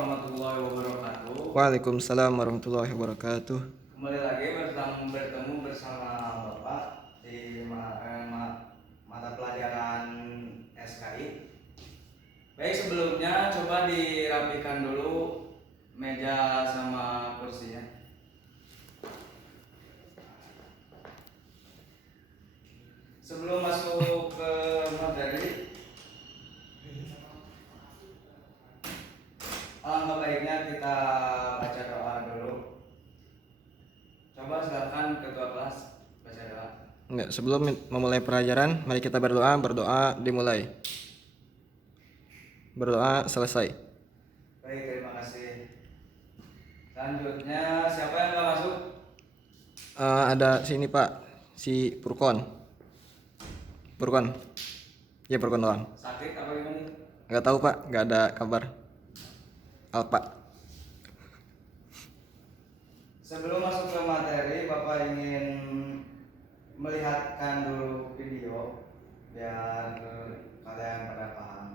warahmatullahi wabarakatuh. Waalaikumsalam warahmatullahi wabarakatuh. Kembali lagi bertemu bersama Bapak di mata pelajaran SKI. Baik, sebelumnya coba dirapikan dulu meja sama kursinya. Sebelum masuk ke materi, alangkah baiknya kita baca doa dulu. Coba silakan ketua kelas baca doa. Enggak, sebelum memulai pelajaran, mari kita berdoa. Berdoa dimulai. Berdoa selesai. Baik, terima kasih. Selanjutnya siapa yang nggak masuk? Ada sini Pak, si Purkon. Purkon. Ya Purkon doang. Sakit apa gimana? Nggak tahu Pak, nggak ada kabar. Pak. Sebelum masuk ke materi, Bapak ingin melihatkan dulu video biar kalian pada paham.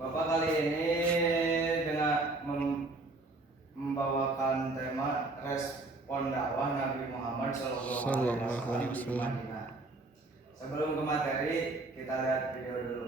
Bapak kali ini dengan membawakan tema respon dakwah Nabi Muhammad SAW di Madinah. Sebelum ke materi, kita lihat video dulu.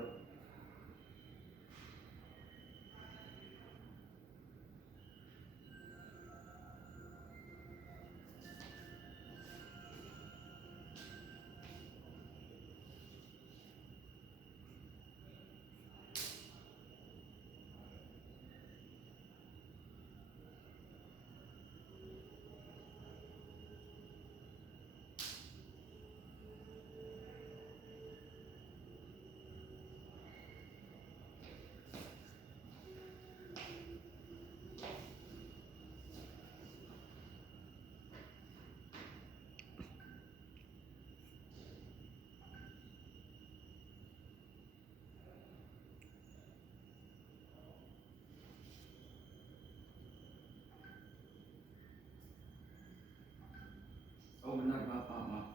Oh benar Bapak, maaf.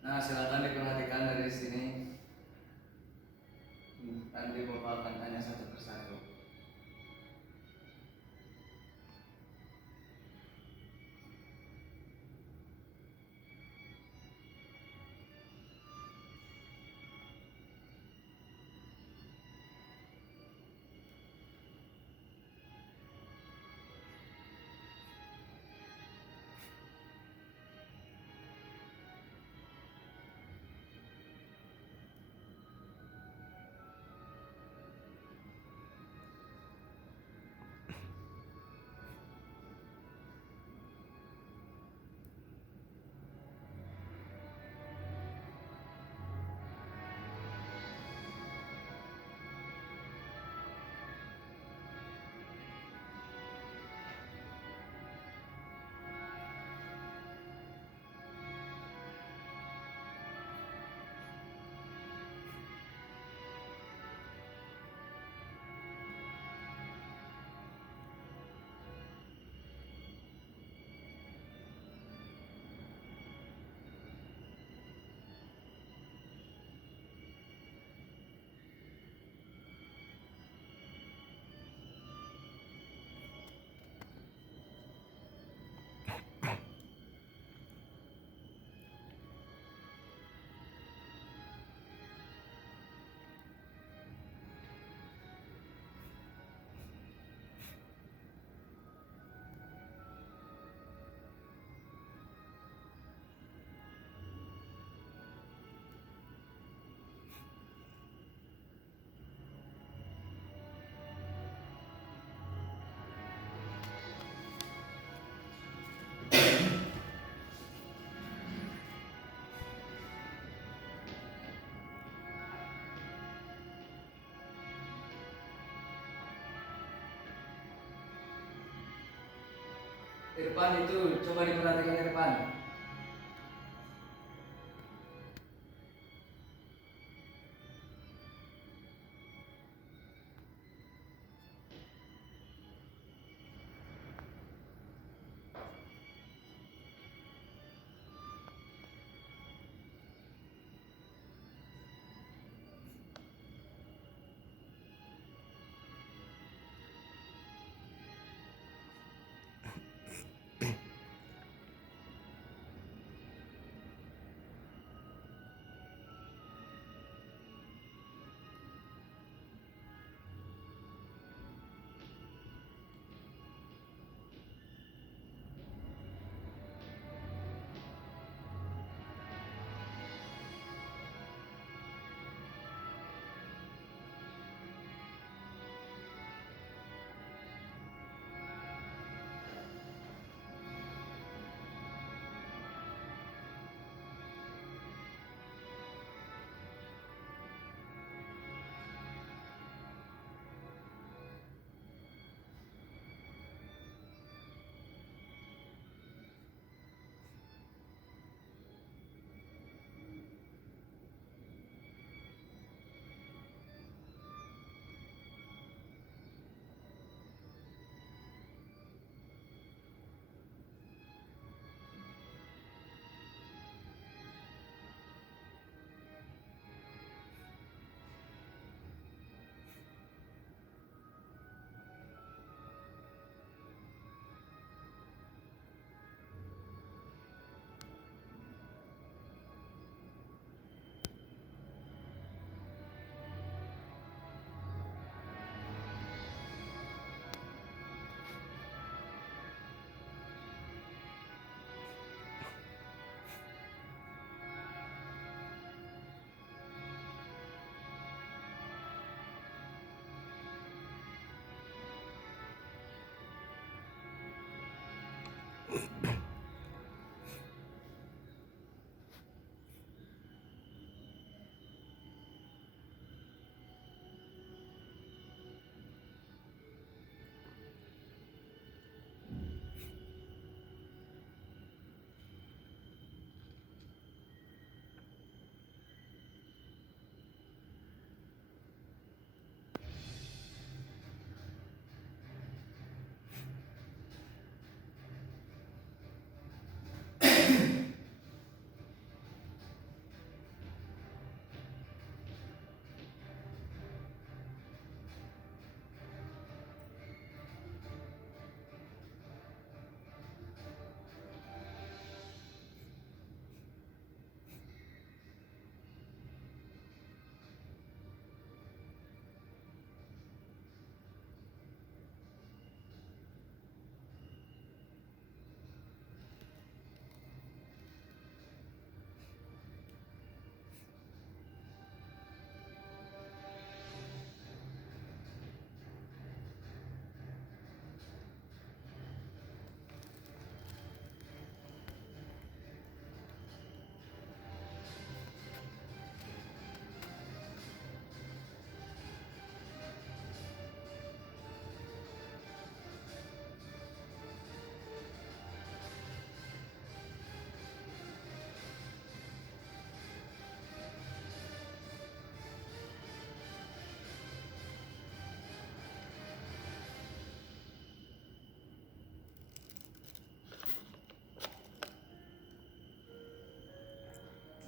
Nah, silakan diperhatikan dari sini. Nanti Bapak akan tanya satu persatu. Irfan itu coba diperhatikan Irfan.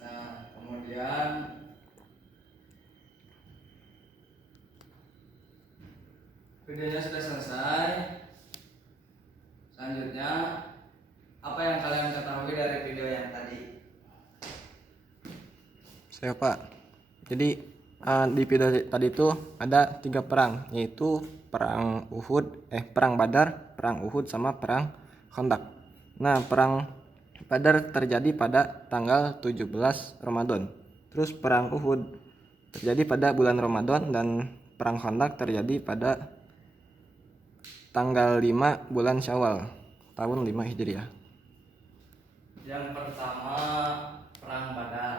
Nah, kemudian videonya sudah selesai. Selanjutnya, apa yang kalian ketahui dari video yang tadi? Saya Pak. Jadi di video tadi itu ada 3 perang, yaitu perang perang Badar, perang Uhud, sama perang Khandaq. Nah, perang Badar terjadi pada tanggal 17 Ramadan. Terus perang Uhud terjadi pada bulan Ramadan, dan perang Khandaq terjadi pada tanggal 5 bulan Syawal tahun 5 Hijriah. Yang pertama, perang Badar.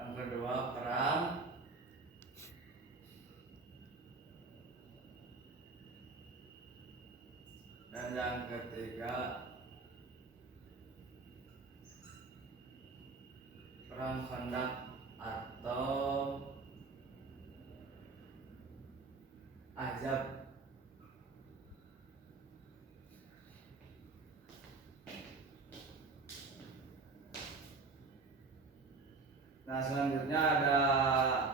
Yang kedua, perang Dan yang ketiga, perang Khandaq atau Ahzab. Nah, selanjutnya ada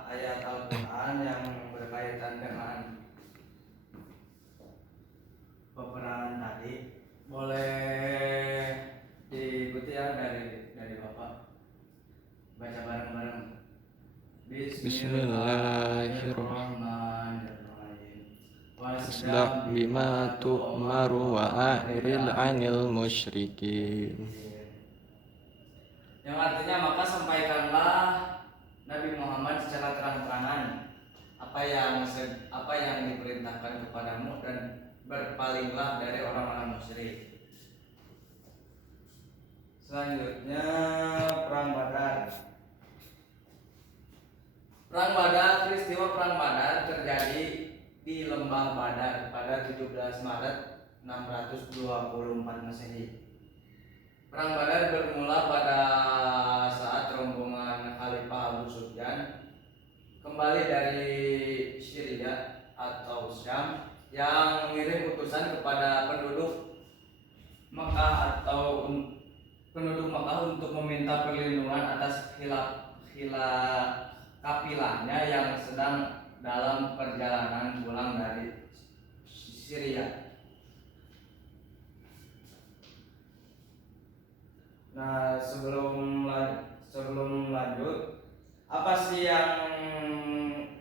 ayat Al-Quran yang berkaitan dengan peperangan tadi. Boleh diikuti ya dari Bapak. Baca bareng-bareng. Bismillahirrahmanirrahim. Fasda' bima tu'maru wa a'ril 'anil musyrikin. Yang artinya maka sampaikanlah Nabi Muhammad secara terang-terangan apa yang diperintahkan kepadamu dan berpalinglah dari orang-orang musyrik. Selanjutnya perang Badar. Peristiwa perang Badar terjadi di lembah Badar pada 17 Maret 624 Masehi. Perang Badar bermula pada saat rombongan Khalifah Abu Sufyan kembali dari Syria atau Syam yang mengirim utusan kepada penduduk Mekah untuk meminta perlindungan atas kapilahnya yang sedang dalam perjalanan pulang dari Syria. Nah, sebelum lanjut, apa sih yang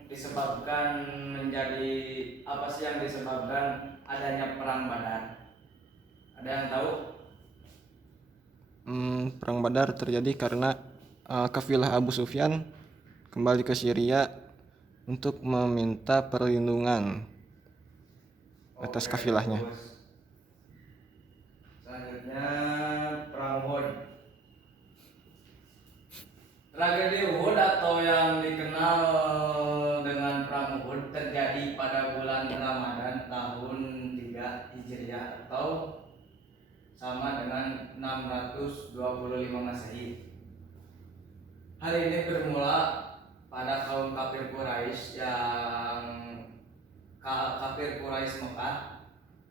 disebabkan adanya perang Badar? Ada yang tahu? Perang Badar terjadi karena kafilah Abu Sufyan kembali ke Syria untuk meminta perlindungan atas kafilahnya. Bagus. Selanjutnya perang Uhud. Tragedi Uhud atau yang dikenal dengan perang Uhud terjadi pada bulan Ramadan tahun 3 Hijriah atau sama dengan 625 Masehi. Hal ini bermula pada kaum kafir Quraisy Mekah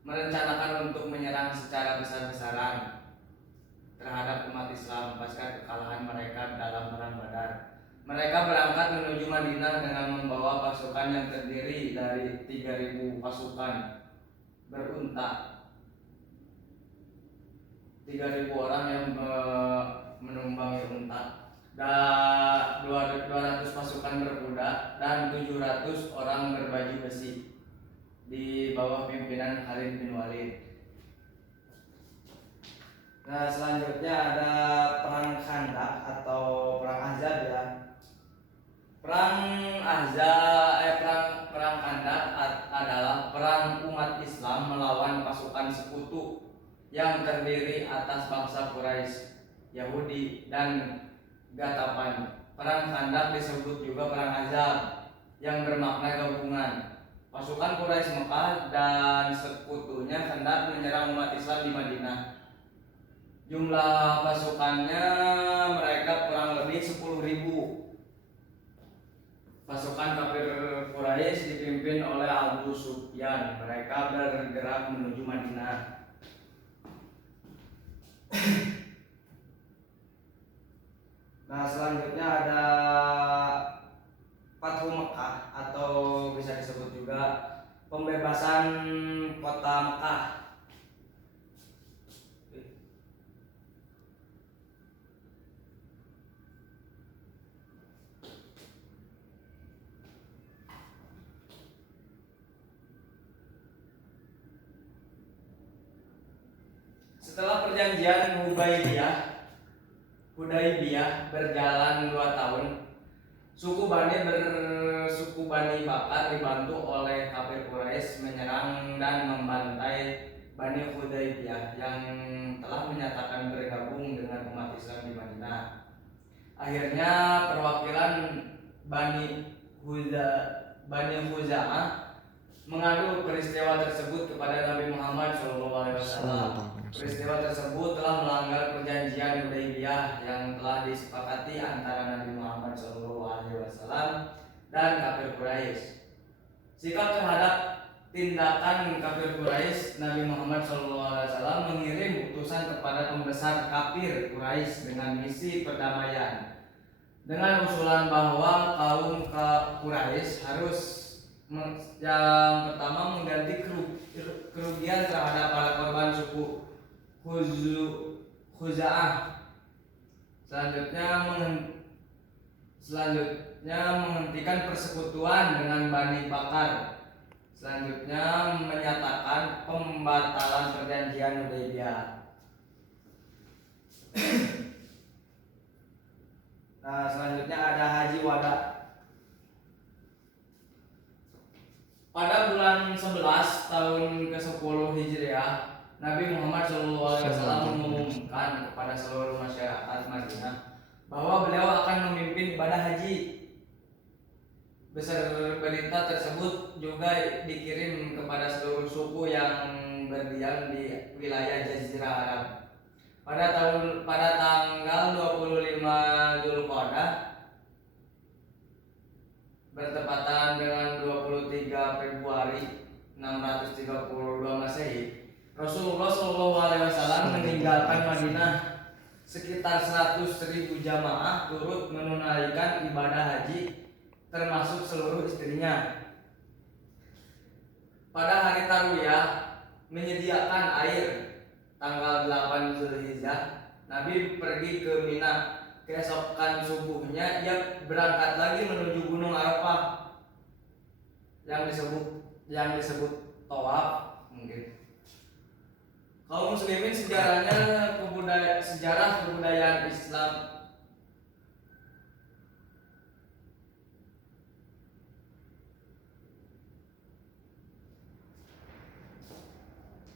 merencanakan untuk menyerang secara besar-besaran terhadap umat Islam pasca kekalahan mereka dalam perang Badar. Mereka berangkat menuju Madinah dengan membawa pasukan yang terdiri dari 3.000 pasukan berunta. 3.000 orang yang menunggangi unta, dan 200 pasukan berkuda dan 700 orang berbaju besi di bawah pimpinan Khalid bin Walid. Nah, selanjutnya ada perang Khandaq atau perang Ahzab ya. Perang Khandaq adalah perang umat Islam melawan pasukan sekutu yang terdiri atas bangsa Quraisy, Yahudi dan Ghatafan. Perang Khandaq disebut juga perang Ahzab yang bermakna gabungan. Pasukan Quraisy Mekah dan sekutunya hendak menyerang umat Islam di Madinah. Jumlah pasukannya mereka kurang lebih 10.000. Pasukan kafir Quraisy dipimpin oleh Abu Sufyan. Mereka bergerak menuju Madinah. Nah, selanjutnya ada Fathu Mekah atau bisa disebut juga pembebasan kota Mekah. Setelah perjanjian Hudaybiyah berjalan 2 tahun, suku Bani Bakar dibantu oleh kafir Quraisy menyerang dan membantai Bani Hudaybiyah yang telah menyatakan bergabung dengan umat Islam di Madinah. Akhirnya perwakilan Bani Khuza'ah mengadu peristiwa tersebut kepada Nabi Muhammad SAW. Wasallam. Peristiwa tersebut telah melanggar perjanjian Hudaybiyah yang telah disepakati antara Nabi Muhammad SAW dan kafir Quraisy. Sikap terhadap tindakan kafir Quraisy, Nabi Muhammad SAW mengirim utusan kepada pembesar kafir Quraisy dengan misi perdamaian, dengan usulan bahwa kaum Quraisy harus yang pertama mengganti kerugian terhadap para korban suku Khuza'ah. Selanjutnya menghentikan persekutuan dengan Bani Bakar. Selanjutnya menyatakan pembatalan perjanjian Hudaybiyah. Nah, selanjutnya ada Haji Wada. Pada bulan 11 tahun ke-10 Hijriah, Nabi Muhammad SAW mengumumkan kepada seluruh masyarakat Madinah bahwa beliau akan memimpin ibadah haji. Berita tersebut juga dikirim kepada seluruh suku yang berdiam di wilayah Jazirah Arab. Pada tanggal 25 Dzulqa'dah bertepatan dengan 23 Februari 632 Masehi, Rasulullah SAW meninggalkan Madinah. Sekitar 100.000 jamaah turut menunaikan ibadah haji, termasuk seluruh istrinya. Pada hari Tarwiyah menyediakan air tanggal 8 Zulhijjah, Nabi pergi ke Mina. Keesokan subuhnya ia berangkat lagi menuju Gunung Arafah yang disebut Tawaf mungkin. Kaum muslimin sejarah kebudayaan Islam.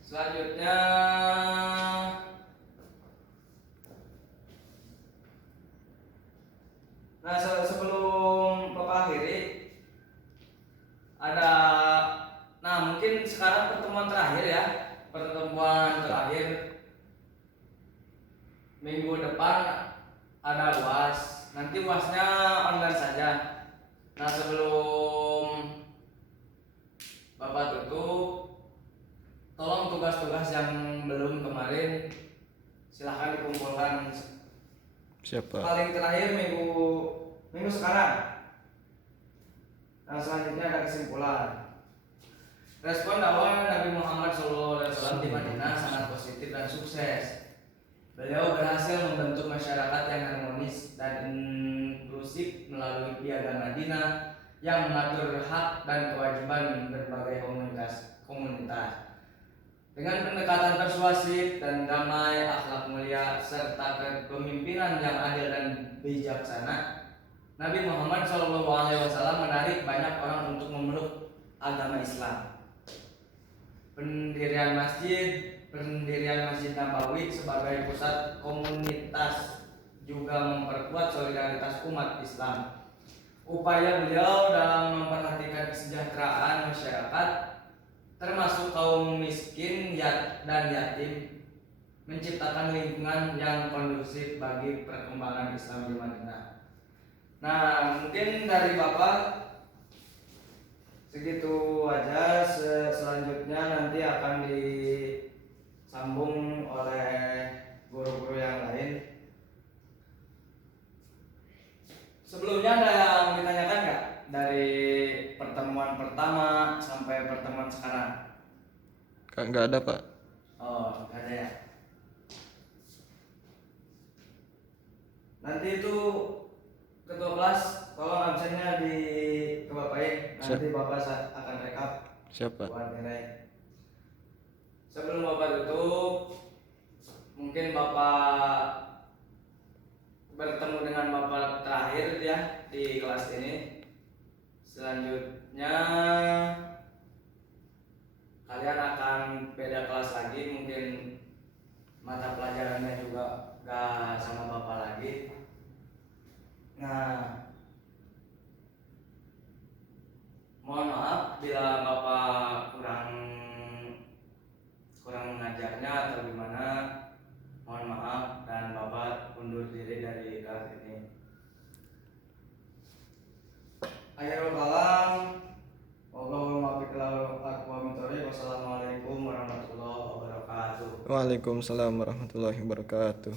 Selanjutnya sebelum Bapak akhiri ada, mungkin sekarang pertemuan terakhir minggu depan ada UAS. Nanti UASnya online saja. Nah, sebelum Bapak tutup, tolong tugas-tugas yang belum kemarin silahkan dikumpulkan. Siapa? Paling terakhir minggu sekarang. Nah, selanjutnya ada kesimpulan. Respon dakwah Nabi Muhammad SAW di Madinah sangat positif dan sukses. Beliau berhasil membentuk masyarakat yang harmonis dan inklusif melalui piagam Madinah yang mengatur hak dan kewajiban berbagai komunitas. Dengan pendekatan persuasif dan damai, akhlak mulia, serta kepemimpinan yang adil dan bijaksana, Nabi Muhammad SAW menarik banyak orang untuk memeluk agama Islam. Pendirian Masjid Nabawi sebagai pusat komunitas juga memperkuat solidaritas umat Islam. Upaya beliau dalam memperhatikan kesejahteraan masyarakat, termasuk kaum miskin dan yatim, menciptakan lingkungan yang kondusif bagi perkembangan Islam di Madinah. Nah, mungkin dari Bapak segitu aja. Selanjutnya nanti akan disambung oleh guru-guru yang lain. Sebelumnya ada yang ditanyakan nggak dari pertemuan pertama sampai pertemuan sekarang? Nggak ada, Pak. Oh, nggak ada ya. Nanti itu ketua kelas tolong absennya ke Bapak ya. Nanti Bapak akan rekap. Siapa? Buat nilai. Sebelum Bapak tutup, mungkin Bapak bertemu dengan Bapak terakhir ya di kelas ini. Selanjutnya kalian akan beda kelas lagi, mungkin mata pelajarannya juga gak sama Bapak lagi. Nah, mohon maaf bila Bapak kurang mengajarnya. Waalaikumsalam warahmatullahi wabarakatuh.